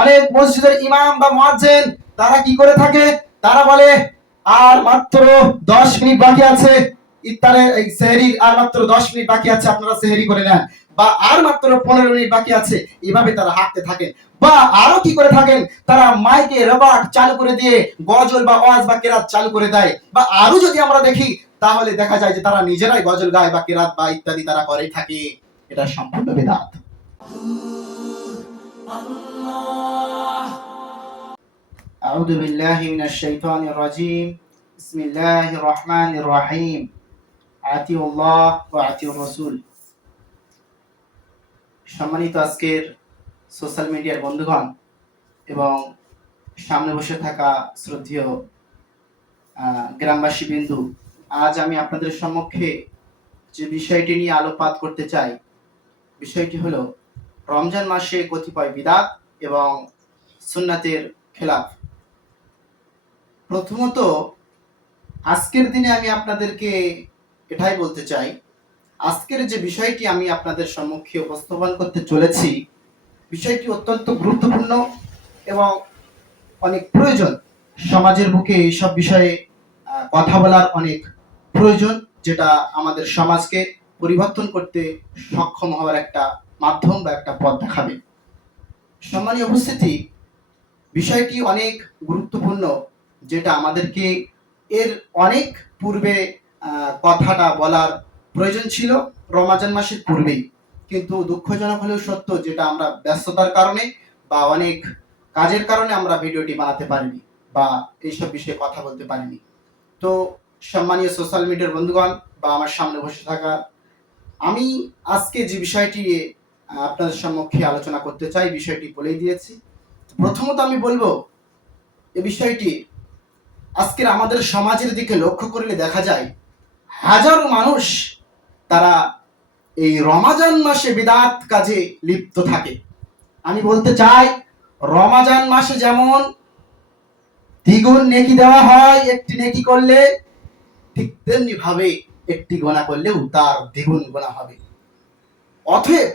অনেক মসজিদের ইমাম বা মুয়াজ্জিন, তারা কি করে থাকে? তারা বলে, আর মাত্র দশ মিনিট বাকি আছে। ইফতারের সেহরির আর মাত্র দশ মিনিট বাকি আছে, আপনারা সেহরি করে নেন। বা আর মাত্র পনেরো মিনিট বাকি আছে, এভাবে তারা হাঁটতে থাকেন। বা আরও কি করে থাকেন? তারা মাইকে রবার্ট চালু করে দিয়ে গজল বা ওয়াজ বা কেরাত চালু করে দেয়। বা আরও যদি আমরা দেখি, তাহলে দেখা যায় যে তারা নিজেরাই গজল গায় বা কেরাত বা ইত্যাদি তারা করে থাকে। এটা সম্পূর্ণ বেদাত। أعوذ بالله من الشيطان الرجيم بسم الله الرحمن الرحيم আতি আল্লাহ ও আতি রসুল। সম্মানিত আজকের সোশ্যাল মিডিয়ার বন্ধুগণ এবং সামনে বসে থাকা শ্রদ্ধেয় গ্রামবাসী বিন্দু, আজ আমি আপনাদের সম্মুখে যে বিষয়টি নিয়ে আলোকপাত করতে চাই, বিষয়টি হলো রমজান মাসে কতিপয় বিদাত এবং সুন্নাতের খেলাফ। প্রথমত, আজকের দিনে আমি আপনাদেরকে এটাই বলতে চাই। আজকের যে বিষয়টি আমি আপনাদের সম্মুখে উপস্থাপন করতে চলেছি, বিষয়টি অত্যন্ত গুরুত্বপূর্ণ এবং অনেক প্রয়োজন। সমাজের বুকে এইসব বিষয়ে কথা বলার অনেক প্রয়োজন, যেটা আমাদের সমাজকে পরিবর্তন করতে সক্ষম হওয়ার একটা মাধ্যম বা একটা পথ দেখাবে। সম্মানীয় উপস্থিতি, বিষয়টি অনেক গুরুত্বপূর্ণ। যেটা আমাদেরকে এর অনেক পূর্বে কথাটা বলার প্রয়োজন ছিল রমাজান মাসের পূর্বেই। কিন্তু দুঃখজনক হলেও সত্য যেটা আমরা ব্যস্ততার কারণে বা অনেক কাজের কারণে আমরা ভিডিওটি বানাতে পারিনি বা এইসব বিষয়ে কথা বলতে পারিনি। তো সম্মানীয় সোশ্যাল মিডিয়ার বন্ধুগণ বা আমার সামনে বসে থাকা, আমি আজকে যে বিষয়টি আপনাদের সম্মুখে আলোচনা করতে চাই, বিষয়টি বলেই দিয়েছি। প্রথমত আমি বলব, এ বিষয়টি আজকের আমাদের সমাজের দিকে লক্ষ্য করলে দেখা যায়, হাজারো মানুষ তারা এই রমাজান মাসে বিদাত কাজে লিপ্ত থাকে। আমি বলতে চাই, রমাজান মাসে যেমন দ্বিগুণ নেকি দেওয়া হয় একটি নেকি করলে, ঠিক তেমনি ভাবে একটি গোনা করলেও তার দ্বিগুণ গোনা হবে। অতএব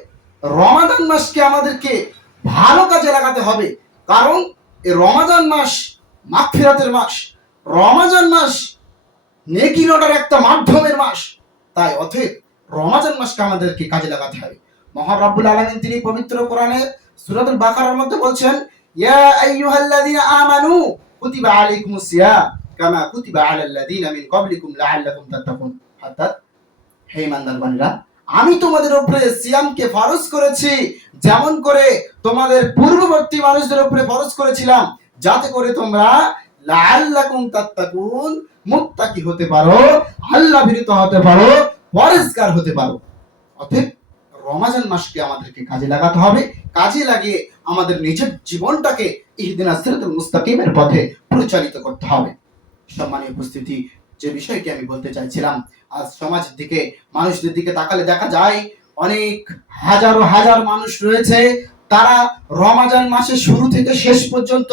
রমাজান মাসকে আমাদেরকে ভালো কাজে লাগাতে হবে, কারণ এই রমাজান মাস মাগফিরাতের মাস। রমাজান মাস নেকি লটার একটা মাধ্যমের মাস। তাই অতএব রমাজান মাসকে আমাদেরকে কাজে লাগাতে হবে। মহান রব্বুল আলামিন তিনি পবিত্র কোরআনে সূরাতুল বাকারার মধ্যে বলছেন, ইয়া আমানু কুতিবা আলাইকুমুস সিয়াম কামা কুতিবা মিন ক্বাবলিকুম লাআল্লাকুম তাত্তাকুন। অর্থাৎ, হে আমি তোমাদের উপরে সিয়ামকে ফরজ করেছি, যেমন করে তোমাদের পূর্ববর্তী মানুষদের উপরে ফরজ করেছিলাম, যাতে করে তোমরা লাআল্লাকুম তাত্তাকুন, মুত্তাকি হতে পারো, আল্লাহ হতে পারো, পরেজগার হতে পারো। অতএব রমাজান মাসকে আমাদেরকে কাজে লাগাতে হবে, কাজে লাগিয়ে আমাদের নিজের জীবনটাকে ইহদিনা মুস্তাকিমের পথে পরিচালিত করতে হবে। সম্মানীয় উপস্থিতি, যে বিষয়টি আমি বলতে চাইছিলাম, আজ সমাজের দিকে, মানুষদের দিকে তাকালে দেখা যায়, অনেক হাজারো হাজার মানুষ রয়েছে, তারা রমাজান মাসের শুরু থেকে শেষ পর্যন্ত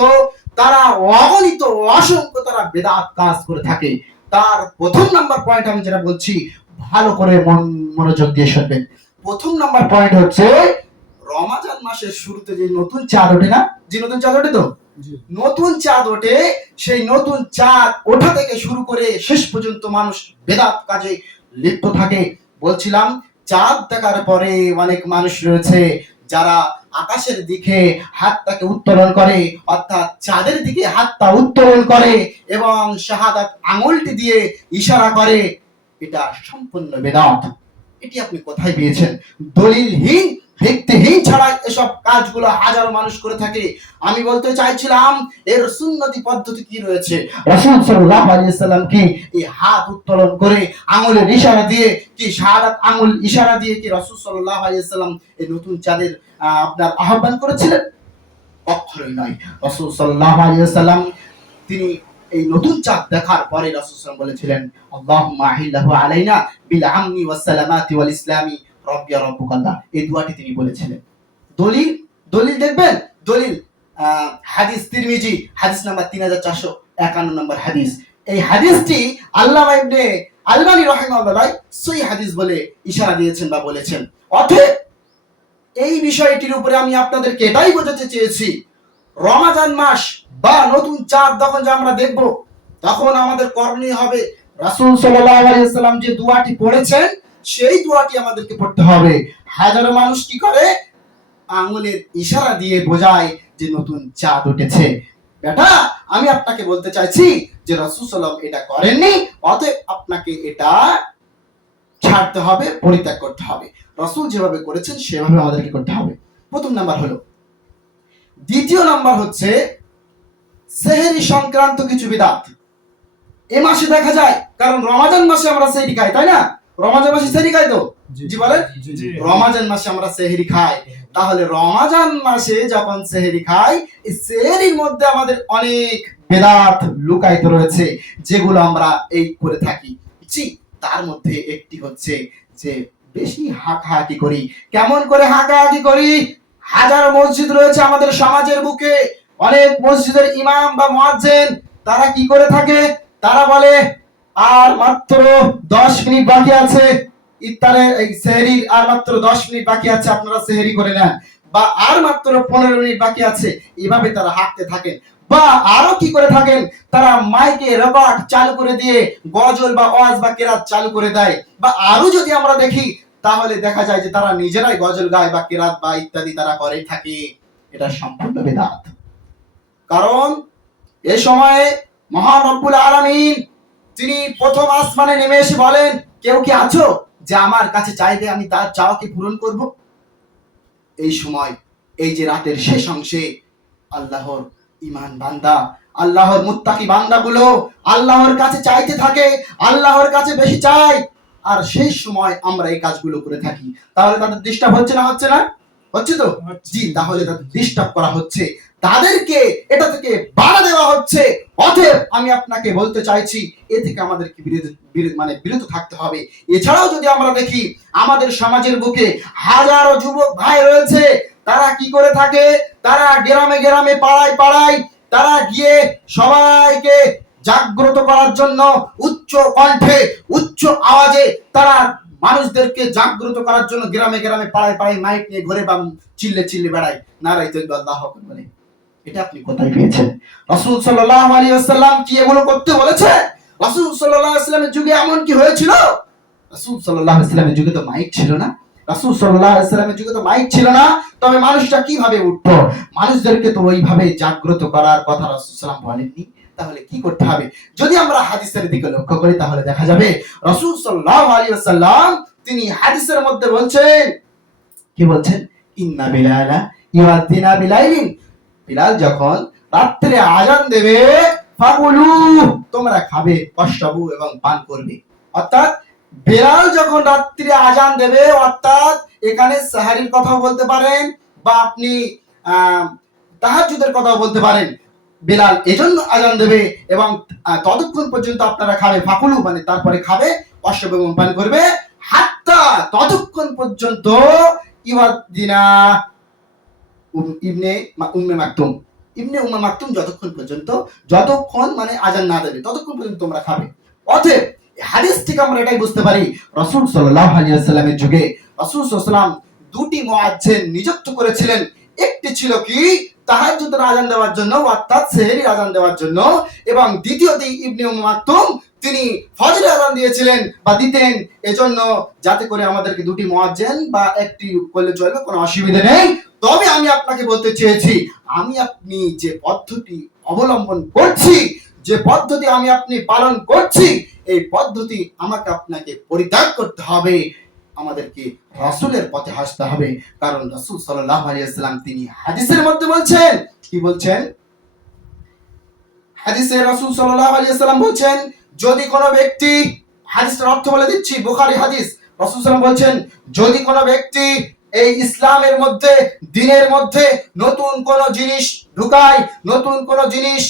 তারা অগণিত অসংখ্য তারা বেদাত কাজ করে থাকে। তার প্রথম নাম্বার পয়েন্ট আমি যেটা বলছি ভালো করে মন মনোযোগ দিয়ে শুনবেন। প্রথম নাম্বার পয়েন্ট হচ্ছে রমাজান মাসের শুরুতে যে নতুন চাঁদ ওঠে না? যে নতুন চাঁদ ওঠে তো? নতুন চাঁদ ওঠে সেই নতুন চাঁদ ওঠা থেকে শুরু করে শেষ পর্যন্ত মানুষ বেদাত কাজে লিপ্ত থাকে। বলছিলাম চাঁদ দেখার পরে অনেক মানুষ রয়েছে যারা আকাশের দিকে হাতটাকে উত্তোলন করে, অর্থাৎ চাঁদের দিকে হাতটা উত্তোলন করে এবং শাহাদাত আঙুলটি দিয়ে ইশারা করে, এটা সম্পূর্ণ বেদাত। এটি আপনি কোথায় পেয়েছেন? দলিলহীন ভিত্তিহীন ছাড়া এসব কাজগুলো হাজারো মানুষ করে থাকে। আমি বলতে চাইছিলাম, এর সুন্নতি পদ্ধতি কি রয়েছে? রাসূল সাল্লাল্লাহু আলাইহি সাল্লাম কি এই হাত উত্তোলন করে আঙুলের ইশারা দিয়ে, কি শাহাদাত আঙুল ইশারা দিয়ে কি রাসূল সাল্লাল্লাহু আলাইহি সাল্লাম এই নতুন চাঁদের আপনার আহ্বান করেছিলেন? কখনোই নয়। রাসূল সাল্লাল্লাহু আলাইহি সাল্লাম তিনি এই নতুন চাঁদ দেখার পরে রাসূল সাল্লাল্লাহু বলেছিলেন, আল্লাহুম্মা আহিল্লাহু আলাইনা বিল আমনি ওয়াস সালামাতি ওয়াল ইসলামি রব্বিয়া রব্বুকাল্লাহ এই দুয়াটি তিনি বলেছিলেন। দলিল দলিল দেখবেন? দলিল হাদিস তিরমিজি, হাদিস নাম্বার তিন হাজার চারশো একান্ন নম্বর হাদিস। এই হাদিসটি আল্লাহ ইবনে সই হাদিস বলে ইশারা দিয়েছেন বা বলেছেন। এই বিষয়টির উপরে আমি আপনাদেরকে এটাই বোঝাতে চেয়েছি। রমাজান মাস বা নতুন চাঁদ যখন যে আমরা দেখব, তখন আমাদের করণীয় হবে রাসূল যে দোয়াটি পড়েছেন সেই দোয়াটি আমাদেরকে পড়তে হবে। হাজারো মানুষ কি করে? আঙুলের ইশারা দিয়ে বোঝায় যে নতুন চাঁদ উঠেছে। বেটা, আমি আপনাকে বলতে চাইছি যে রাসূল সাল্লাম এটা করেননি, অতএব আপনাকে এটা ছাড়তে হবে, পরিত্যাগ করতে হবে। রসুল যেভাবে করেছেন, সেভাবে আমাদেরকে করতে হবে। প্রথম নাম্বার হলো, দ্বিতীয় নাম্বার হচ্ছে, সেহেরি সংক্রান্ত কিছু বিদাত। এ মাসে দেখা যায়, কারণ রমাজান মাসে আমরা সেহরি খাই, তাই না? রমাজান মাসে সেহরি খাই তো? জি বলেন। রমাজান মাসে আমরা সেহরি খাই। তাহলে রমাজান মাসে যখন সেহরি খাই সেহরির মধ্যে আমাদের অনেক বেদাত লুকায়িত রয়েছে যেগুলো আমরা এই করে থাকি। জি তার মধ্যে একটি হচ্ছে যে বেশি হাঁকাহাঁকি করি। কেমন করে হাঁকাহাঁকি করি? হাজার মসজিদ রয়েছে আমাদের সমাজের বুকে। অনেক মসজিদের ইমাম বা মুয়াজ্জিন তারা কি করে থাকে? তারা বলে আর মাত্র দশ মিনিট বাকি আছে। ইফতারের এই সেহরির আর মাত্র দশ মিনিট বাকি আছে, আপনারা সেহরি করে নেন। বা আর মাত্র পনেরো মিনিট বাকি আছে, এভাবে তারা হাঁটতে থাকেন। বা আরও কি করে থাকেন? তারা মাইকে রেকর্ড চালু করে দিয়ে গজল বা ওয়াজ বা কেরাত চালু করে দেয়। বা আরও যদি আমরা দেখি, তাহলে দেখা যায় যে তারা নিজেরাই গজল গায় বা কেরাত বা ইত্যাদি তারা করে থাকে। এটা সম্পূর্ণ বেদাত। কারণ এ সময়ে মহান রব্বুল আলামিন তিনি প্রথম আসমানে নেমে এসে বলেন কেউ কি আছো? যে আমার কাছে চাইবে আমি তার চাওয়াকে পূরণ করব? এই সময় এই যে রাতের শেষ অংশে আল্লাহর ইমান বান্দা আল্লাহর মুত্তাকি বান্দাগুলো আল্লাহর কাছে চাইতে থাকে আল্লাহর কাছে বেশি চাই আর সেই সময় আমরা এই কাজগুলো করে থাকি। তাহলে তাদের ডিস্টার্ব হচ্ছে না হচ্ছে না? হচ্ছে তো? জি তাহলে তাদের ডিস্টার্ব করা হচ্ছে। তাদেরকে এটা থেকে বাধা দেওয়া হচ্ছে। অতএব আমি আপনাকে বলতে চাইছি, এ থেকে আমাদেরকে বিরত মানে বিরত থাকতে হবে। এছাড়াও যদি আমরা দেখি, আমাদের সমাজের বুকে হাজারো যুবক ভাই রয়েছে। তারা কি করে থাকে? তারা গ্রামে গ্রামে, পাড়ায় পাড়ায়, তারা গিয়ে সবাইকে জাগ্রত করার জন্য উচ্চ কণ্ঠে, উচ্চ আওয়াজে তারা মানুষদেরকে জাগ্রত করার জন্য গ্রামে গ্রামে, পাড়ায় পাড়ায় মাইক নিয়ে ঘুরে বা চিল্লে চিল্লে বেড়ায়। নারাই তো আল্লাহ বলে। এটা আপনি কোথায় পেয়েছেন? রাসূল সাল্লাল্লাহু আলাইহি ওয়াসাল্লাম কি এগুলো করতে বলেছে? রাসূল সাল্লাল্লাহু আলাইহি ওয়াসাল্লামের যুগে এমন কি হয়েছিল? রাসূল সাল্লাল্লাহু আলাইহি ওয়াসাল্লামের যুগে তো মাইক ছিল না। রাসূল সাল্লাল্লাহু আলাইহি ওয়াসাল্লামের যুগে তো মাইক ছিল না। তবে মানুষটা কীভাবে উঠতো? মানুষদেরকে তো ওইভাবে জাগ্রত করার কথা রাসূল সাল্লাম বলেননি। তাহলে কি করতে হবে? যদি আমরা হাদিসের দিকে লক্ষ্য করি, তাহলে দেখা যাবে রাসূল সাল্লাল্লাহু আলাইহি ওয়াসাল্লাম তিনি হাদিসের মধ্যে বলছেন, কি বলছেন? ইন্না বিলালা ইউআদ্দিনা বিলাইলিন বিলাল যখন রাত্রে আজান দেবে, ফাগুলু, তোমরা খাবে অশ্রাবু এবং পান করবে। অর্থাৎ বেলাল যখন রাত্রে আজান দেবে, অর্থাৎ এখানে সাহারির কথা বলতে পারেন বা আপনি তাহাজুদের কথা বলতে পারেন। বেলাল এজন্য আজান দেবে এবং ততক্ষণ পর্যন্ত আপনারা খাবে ফাকুলু মানে তারপরে খাবে অশ্রাবু এবং পান করবে। হাত্তা ততক্ষণ পর্যন্ত ইওয়াদ্দিনা উম- ইবনে উম্মে মাকতুম। ইবনে উম্মে মাকতুম যতক্ষণ পর্যন্ত, যতক্ষণ মানে আজান না দেবে, ততক্ষণ পর্যন্ত তোমরা খাবে। অতএব হাদিস থেকে আমরা এটাই বুঝতে পারি, রাসূল সাল্লাল্লাহু আলাইহি ওয়াসাল্লামের যুগে রাসূল সাল্লাল্লাহু দুটি মুয়াজ্জিন নিযুক্ত করেছিলেন। একটি ছিল কি? তাহাজ্জুদের আজান দেওয়ার জন্য, অর্থাৎ সেহরির আজান দেওয়ার জন্য। এবং দ্বিতীয়টি ইবনে মাকতুম তিনি ফজরের আজান দিয়েছিলেন বা দিতেন। এজন্য যাতে করে আমাদেরকে দুটি মুয়াজ্জিন বা একটি করলে চলবে, কোনো অসুবিধা নেই। তবে আমি আপনাকে বলতে চেয়েছি, আমি আপনি যে পদ্ধতি অবলম্বন করছি, যে পদ্ধতি আমি আপনি পালন করছি, এই পদ্ধতি আমাকে আপনাকে পরিত্যাগ করতে হবে। আমাদেরকে রাসূলের পথে হাসতে হবে। কারণ রাসূল আলাইহি ওয়াসাল্লাম তিনি হাদিসের মধ্যে বলছেন, কি বলছেন? হাদিসে রাসূল সাল্লাল্লাহু আলাইহি ওয়াসাল্লাম বলছেন, যদি কোনো ব্যক্তি হাদিসের অর্থ বলে দিচ্ছি, বুখারী হাদিস। রাসূল সাল্লাল্লাহু বলছেন, যদি কোনো ব্যক্তি এই ইসলামের মধ্যে, দিনের মধ্যে নতুন কোন জিনিস ঢুকায়, নতুন কোন জিনিস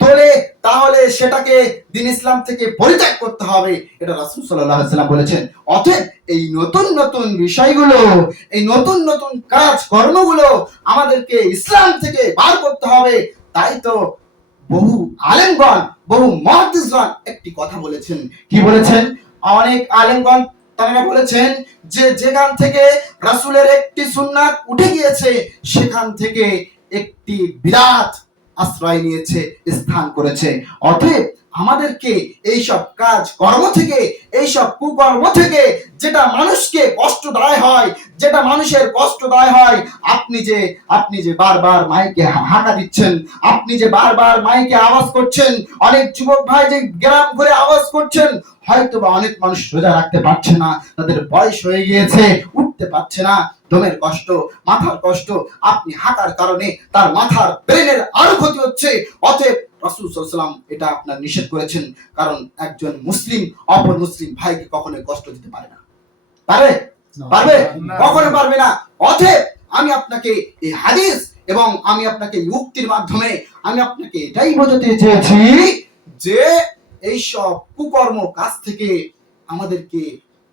তোলে, তাহলে সেটাকে দিন ইসলাম থেকে পরিত্যাগ করতে হবে। এটা রাসূল আলাইহি বলেছেন। অতএব এই নতুন নতুন বিষয়গুলো, এই নতুন নতুন কাজ কর্মগুলো আমাদেরকে ইসলাম থেকে বার করতে হবে। তাই তো বহু আলেমগণ, বহু মহাদিসগণ একটি কথা বলেছেন। কি বলেছেন? অনেক আলেমগণ তারা বলেছেন যে যেখান থেকে রাসুলের একটি সুন্নাত উঠে গিয়েছে, সেখান থেকে একটি বিরাট আশ্রয় নিয়েছে, স্থান করেছে। অতএব আমাদেরকে এই সব কাজ কর্ম থেকে এই সব কুকর্ম থেকে যেটা মানুষকে কষ্টদায় হয়, যেটা মানুষের কষ্টদায় হয়, আপনি যে আপনি যে বারবার মাইকে হাঁকা দিচ্ছেন, আপনি যে বারবার মাইকে আওয়াজ করছেন, অনেক যুবক ভাই যে গ্রাম ঘুরে আওয়াজ করছেন হয়তো বা অনেক মানুষ রোজা রাখতে পারছে না, তাদের বয়স হয়ে গিয়েছে, উঠতে পারছে না, দমের কষ্ট, মাথার কষ্ট, আপনি হাঁকার কারণে তার মাথার ব্রেনের আরও ক্ষতি হচ্ছে, অতএব রাসূল সাল্লাল্লাহু এটা আপনার নিষেধ করেছেন কারণ একজন মুসলিম অপর মুসলিম ভাইকে কখনোই কষ্ট দিতে পারে না। পারে পারবে? কখনো পারবে না। অতএব আমি আপনাকে এই হাদিস এবং আমি আপনাকে মুক্তির মাধ্যমে আমি আপনাকে এটাই বোঝাতে চেয়েছি যে এই সব কুকর্ম কাজ থেকে আমাদেরকে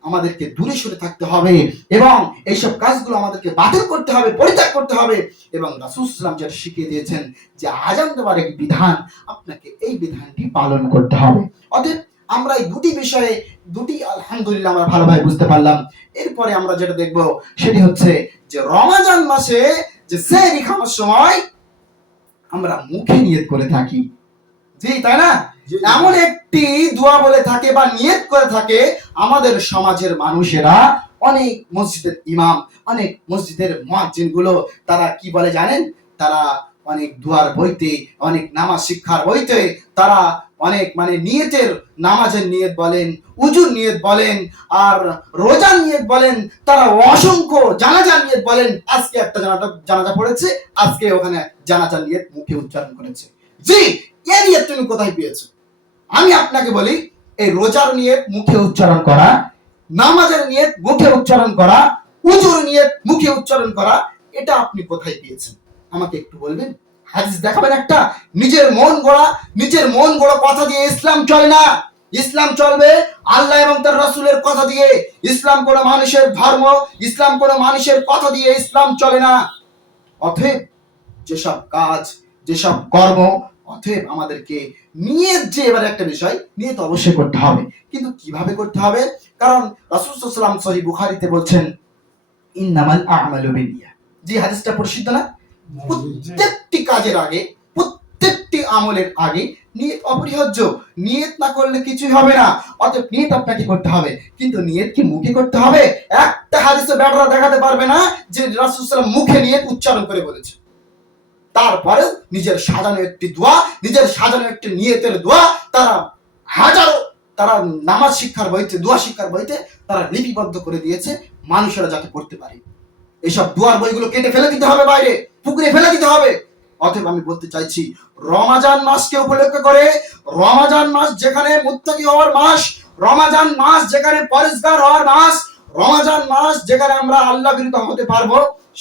আমাদেরকে দূরে সরে থাকতে হবে এবং এইসব কাজগুলো আমাদেরকে বাতিল করতে হবে, পরিত্যাগ করতে হবে এবং রাসূল সাল্লাম যেটা শিখিয়ে দিয়েছেন যে আজান দেওয়ার এক বিধান, আপনাকে এই বিধানটি পালন করতে হবে। অতএব আমরা এই দুটি বিষয়ে দুটি আলহামদুলিল্লাহ আমরা ভালোভাবে বুঝতে পারলাম। এরপরে আমরা যেটা দেখব সেটি হচ্ছে যে রমাজান মাসে যে সেহরি খাওয়ার সময় আমরা মুখে নিয়ত করে থাকি। জি, তাই না? এমন একটি দোয়া বলে থাকে বা নিয়ত করে থাকে আমাদের সমাজের মানুষেরা। অনেক মসজিদের ইমাম, অনেক মসজিদেরগুলো, তারা কি বলে জানেন? তারা অনেক দুয়ার বইতে, অনেক নামাজ শিক্ষার বইতে, তারা অনেক মানে নিয়তের নামাজের নিয়ত বলেন, উজুর নিয়ত বলেন, আর রোজার নিয়ত বলেন, তারা অসংখ্য জানাজার নিয়ত বলেন। আজকে একটা জানাজা জানাজা পড়েছে, আজকে ওখানে জানাজার নিয়ত মুখে উচ্চারণ করেছে। জি, এ নিয়ত তুমি কোথায় পেয়েছ? আমি আপনাকে বলি, এই রোজার নিয়ত মুখে উচ্চারণ করা, নামাজের নিয়ত মুখে উচ্চারণ করা, উজুর নিয়ত মুখে উচ্চারণ করা, এটা আপনি কোথায় পেয়েছেন? আমাকে একটু বলবেন? হাদিস দেখাবেন একটা? নিজের মন গড়া, নিজের মন গড়া কথা দিয়ে ইসলাম চলে না। ইসলাম চলবে আল্লাহ এবং তার রাসূলের কথা দিয়ে। ইসলাম কোনো মানুষের ধর্ম, ইসলাম কোনো মানুষের কথা দিয়ে ইসলাম চলে না। অতএব যেসব কাজ, যেসব কর্ম অতএব আমাদেরকে নিয়ত যে এবার একটা বিষয় নিয়ত অবশ্যই করতে হবে। কিন্তু কীভাবে করতে হবে? কারণ রাসূল সাল্লাল্লাহু আলাইহি সহিহ বুখারীতে বলছেন ইন্নামাল আ'মালু বিনিয়া জি হাদিসটা প্রসিদ্ধ না? প্রত্যেকটি কাজের আগে প্রত্যেকটি আমলের আগে নিয়ত অপরিহার্য। নিয়ত না করলে কিছুই হবে না। অতএব নিয়ত আপনাকে করতে হবে। কিন্তু নিয়ত কি মুখে করতে হবে? একটা হাদিসে ব্যাটারা দেখাতে পারবে না যে রাসূল সাল্লাল্লাহু মুখে নিয়ত উচ্চারণ করে বলেছে। তারপরেও নিজের সাজানো একটি দোয়া, নিজের সাজানো একটি নিয়তের দোয়া, তারা হাজারো, তারা নামাজ শিক্ষার বইতে, দোয়া শিক্ষার বইতে তারা লিপিবদ্ধ করে দিয়েছে মানুষেরা যাতে পড়তে পারে। এইসব দোয়ার বইগুলো কেটে ফেলে দিতে হবে বাইরে, পুকুরে ফেলে দিতে হবে। অতএব আমি বলতে চাইছি, রমাজান মাসকে উপলক্ষ করে, রমাজান মাস যেখানে মুত্তাকি হওয়ার মাস, রমাজান মাস যেখানে পরিষ্কার হওয়ার মাস, রমাজান মাস যেখানে আমরা আল্লাহ হতে পারব,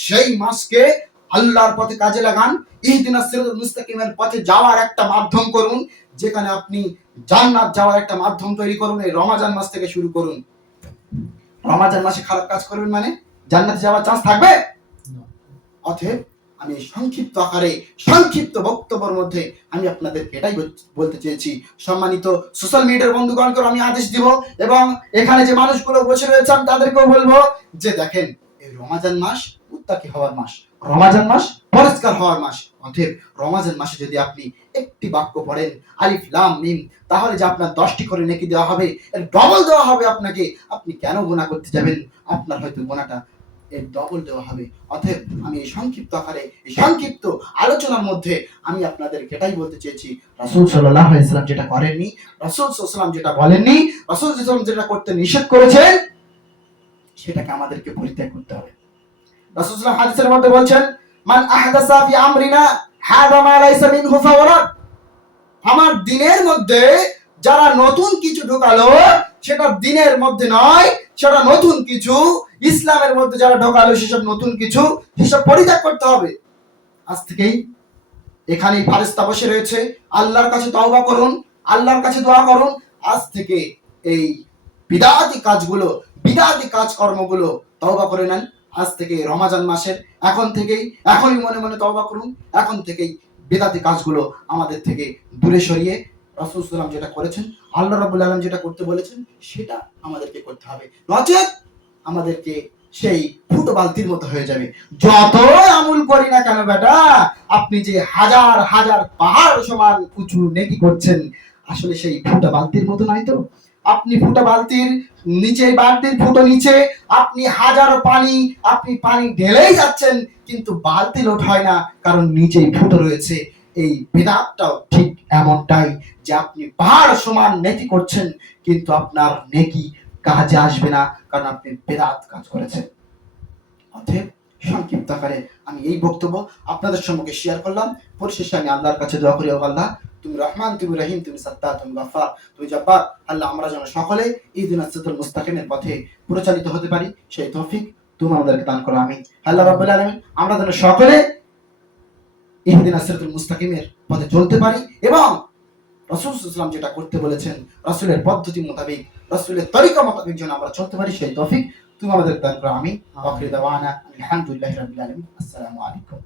সেই মাসকে আল্লাহর পথে কাজে লাগান। ইহদিনাস সিরাতাল মুস্তাকিমের পথে যাওয়ার একটা মাধ্যম করুন যেখানে আপনি জান্নাত যাওয়ার একটা মাধ্যম তৈরি করুন এই রমাজান মাস থেকে শুরু করুন। রমাজান মাসে খারাপ কাজ করবেন মানে? জান্নাতে যাওয়ার চান্স থাকবে? অতএব আমি সংক্ষিপ্ত আকারে সংক্ষিপ্ত বক্তব্যের মধ্যে আমি আপনাদেরকে এটাই বলতে চেয়েছি। সম্মানিত সোশ্যাল মিডিয়ার বন্ধুগণকে আমি আদেশ দিব এবং এখানে যে মানুষগুলো বসে রয়েছে আমি তাদেরকেও বলব যে দেখেন এই রমাজান মাস হওয়ার মাস, রমাজান মাস হওয়ার মাস। অতএব রমাজান মাসে যদি আপনি একটি বাক্য পড়েন, আলিফ, লাম, মিম, তাহলে যে আপনার দশটি করে নেকি দেওয়া হবে, এর ডবল দেওয়া হবে আপনাকে। আপনি কেন গোনা করতে যাবেন? আপনার হয়তো গোনাটা এর ডবল দেওয়া হবে। অতএব আমি এই সংক্ষিপ্ত আকারে, এই সংক্ষিপ্ত আলোচনার মধ্যে আমি আপনাদের এটাই বলতে চেয়েছি, রাসূল সাল্লাল্লাহু আলাইহি সাল্লাম যেটা করেননি, রাসূল সাল্লাম যেটা বলেননি, রাসূল সাল্লাম যেটা করতে নিষেধ করেছেন, সেটাকে আমাদেরকে পরিত্যাগ করতে হবে। রাসূল সাল্লাল্লাহু আলাইহি হাদিসের মধ্যে বলছেন, মান আহদাসা ফি আমরিনা, হাদা মা লাইসা মিনহু আমার দিনের মধ্যে যারা নতুন কিছু ঢোকালো, সেটা দিনের মধ্যে নয়, সেটা নতুন কিছু। ইসলামের মধ্যে যারা ঢোকালো, সেসব নতুন কিছু, সেসব পরিত্যাগ করতে হবে। আজ থেকেই এখানেই ফারেস্তা বসে রয়েছে। আল্লাহর কাছে তওবা করুন, আল্লাহর কাছে দোয়া করুন। আজ থেকে এই বিদাতি কাজগুলো, বিদাতি কাজকর্মগুলো তওবা করে নেন। আজ থেকে রমাজান মাসের, এখন থেকেই, এখনই মনে মনে তওবা করুন, এখন থেকেই বেদাতি কাজগুলো আমাদের থেকে দূরে সরিয়ে রাসূল সাল্লাম যেটা করেছেন, আল্লাহ রাব্বুল আলামিন যেটা করতে বলেছেন, সেটা আমাদেরকে করতে হবে। নচেত আমাদেরকে সেই ফুটো বালতির মতো হয়ে যাবে। যত আমল করি না কেন বেটা, আপনি যে হাজার হাজার পাহাড় সমান উঁচু নেকি করছেন, আসলে সেই ফুটা বালতির মতো নয় তো। আপনি ফুটা বালতির নিচে, বালতির ফুটো নিচে, আপনি হাজারো পানি, আপনি পানি ঢেলেই যাচ্ছেন, কিন্তু বালতি লোট হয় না, কারণ নিচেই ফুটো রয়েছে। এই বেদাতটাও ঠিক এমনটাই যে আপনি পাহাড় সমান নেকি করছেন, কিন্তু আপনার নেকি কাজে আসবে না, কারণ আপনি বেদাত কাজ করেছেন। অতএব সংক্ষিপ্ত আকারে আমি এই বক্তব্য আপনাদের সম্মুখে শেয়ার করলাম। পরিশেষে আমি আল্লাহর কাছে দোয়া করি আল্লাহ, তুমি রহমান, তুমি রহিম, তুমি সত্তা তুমি গফার, তুমি জব্বার। আল্লাহ আমরা যেন সকলে এই দিন আসিদুল মুস্তাকিমের পথে পরিচালিত হতে পারি। সেই তৌফিক তুমি আমাদেরকে দান করো আমি আল্লাহ রাব্বুল আলামিন, আমরা যেন সকলে ইহদিন আসিদুল মুস্তাকিমের পথে চলতে পারি এবং রসুল ইসলাম যেটা করতে বলেছেন, রসুলের পদ্ধতি মোতাবেক, রসুলের তরিকা মোতাবেক যেন আমরা চলতে পারি, সেই তৌফিক তুমি আমাদের দান করো আমি আখির দাওয়ানা আলহামদুলিল্লাহি রাব্বিল আলামিন আসসালামু আলাইকুম